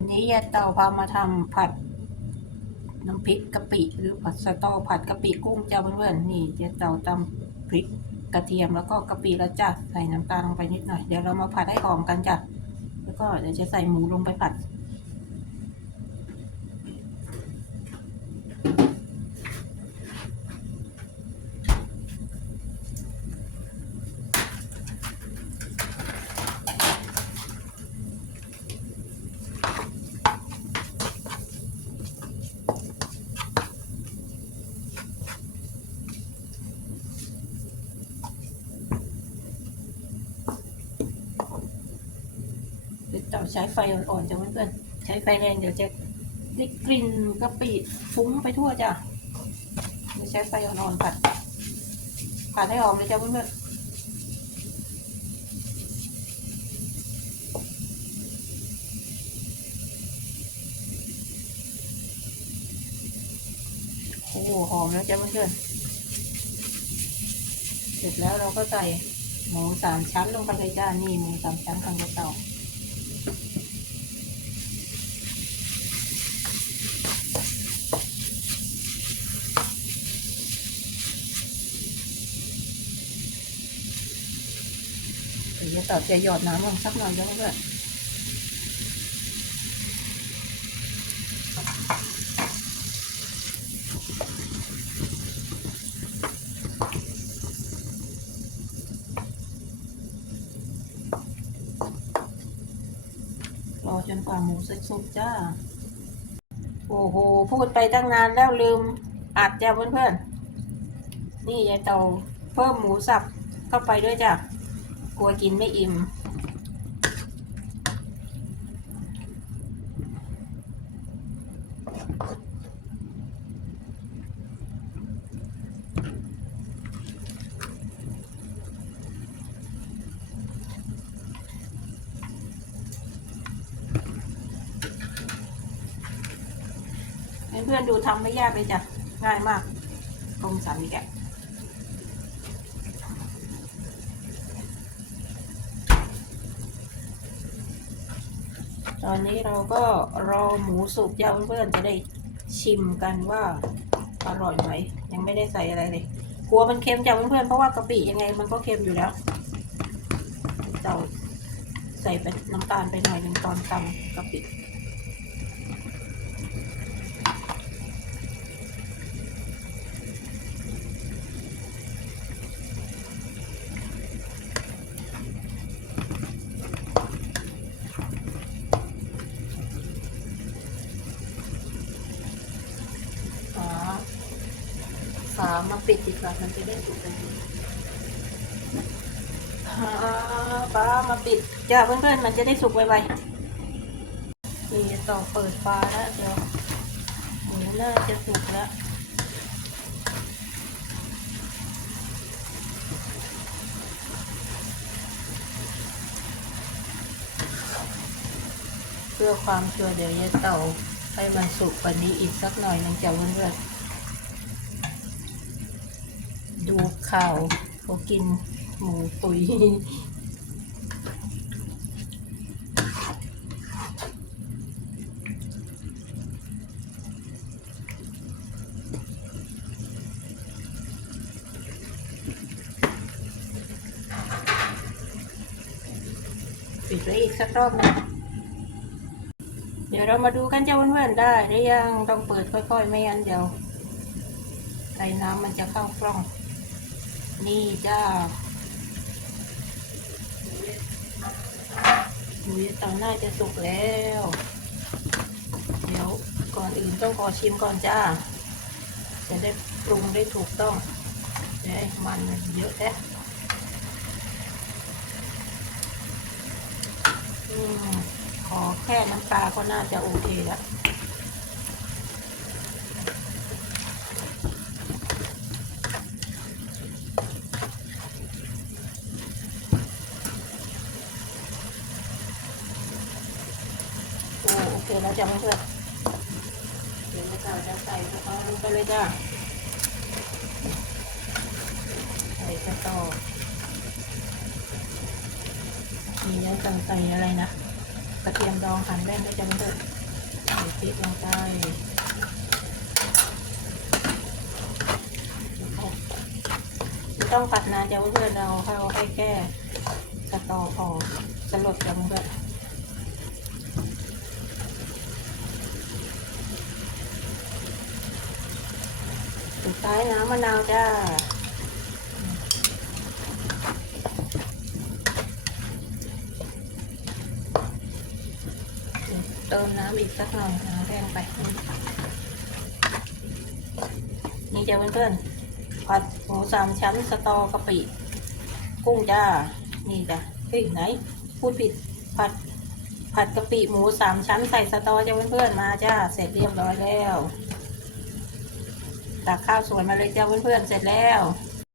วันนี้ยายเต่าพามาทำผัดน้ำพริกกะปิหรือผัดสตอผัดกะปิกุ้งเจ้าเพื่อนๆนี่ยายเต่าตำพริกกระเทียมแล้วก็กะปิแล้วจ้ะใส่น้ำตาลลงไปนิดหน่อยเดี๋ยวเรามาผัดให้หอมกันจ้ะแล้วก็เดี๋ยวจะใส่หมูลงไปผัด ใช้ไฟอ่อนๆจ้ะเพื่อนๆใช้ไฟแรงเดี๋ยวจะได้กลิ่นกะปิฟุ้งไปทั่วจ้ะใช้ไฟอ่อนๆผัดผัดให้หอมเลยจ้ะเพื่อนๆโอ้โหหอมแล้วจ้ะเพื่อนเสร็จแล้วเราก็ใส่หมูสามชั้นลงไปเลยจ้า นี่หมูสามชั้นทางกระเต่า เดี๋ยวต่อจะหยอดน้ำลงสักหน่อยเด้วยเพื่อนรอจนกว่าหมูจะสุกจ้า โอ้โห พูดไปตั้งนานแล้วลืมอัดจ้าเพื่อนๆ นี่ยายเตาเพิ่มหมูสับเข้าไปด้วยจ้ะ กลัวกินไม่อิ่ม เพื่อนๆดูทำไม่ยากเลยจ้ะ ง่ายมากกลมสันนี่แกะ ตอนนี้เราก็รอหมูสุกยาวเพื่อนจะได้ชิมกันว่าอร่อยไหมยังไม่ได้ใส่อะไรเลยกลัวมันเค็มจังเพื่อนๆเพราะว่ากะปิยังไงมันก็เค็มอยู่แล้วเราใส่เป็น้ำตาลไปหน่อยหนึ่งตอนตำกะปิฝา ฝามาปิดดีกว่ามันจะได้สุกกันดีอ่าฝามาปิดจ้าเพื่อนๆมันจะได้สุกไวๆนี่ต่อเปิดฝาแล้วเดี๋ยวหมูน่าจะสุกแล้วเพื่อความชัวร์เดี๋ยวยายเต่าให้มันสุกกว่านี้อีกสักหน่อยนึงจะเพื่อนๆ ดูข่าวเขากินหมูตุยปิดไว้อีกสักรอบหนึงเดี๋ยวเรามาดูกันเจ้าเพื่อนๆได้หรือยังต้องเปิดค่อยๆ ไม่งั้นเดี๋ยวไอ้น้ำมันจะเข้ากล้อง นี่จ้าหมูยตังน่าจะสุกแล้ว เดี๋ยวก่อนอื่นต้องขอชิมก่อนจ้า จะได้ปรุงได้ถูกต้องเดี๋ยวมันเยอะแท้อืมขอแค่น้ำปลาก็น่าจะโอเคแล้ว โอ้โอเคแล้วจะเพื่อนๆเดี๋ยวเราจะใส่สตอลงไปเลยจ้ะใส่สตอมีเยังต้องใส่อะไรนะกระเทียมดองหั่นแว่นได้จะเพื่อนใส่พริกลงไปต้องผัดนานจะเพื่อนเราให้ให้แก้สตอพอสลดจะเพื่อน สุดท้ายน้ำมะนาวจ้าเติมน้ำอีกสักหน่อยนะแรงไป นี่จะเพื่อนๆผัดหมูสามชั้นสตอกะปิ กุ้งจ้า นี่จ้ะเฮ้ยไหน พูดผิดผัดผัดกะปิหมูสามชั้นใส่สตอจ้าเพื่อนๆมาจ้า เสร็จเรียบร้อยแล้ว ตักข้าวสวยมาเลยจ้าเพื่อนๆเสร็จแล้ว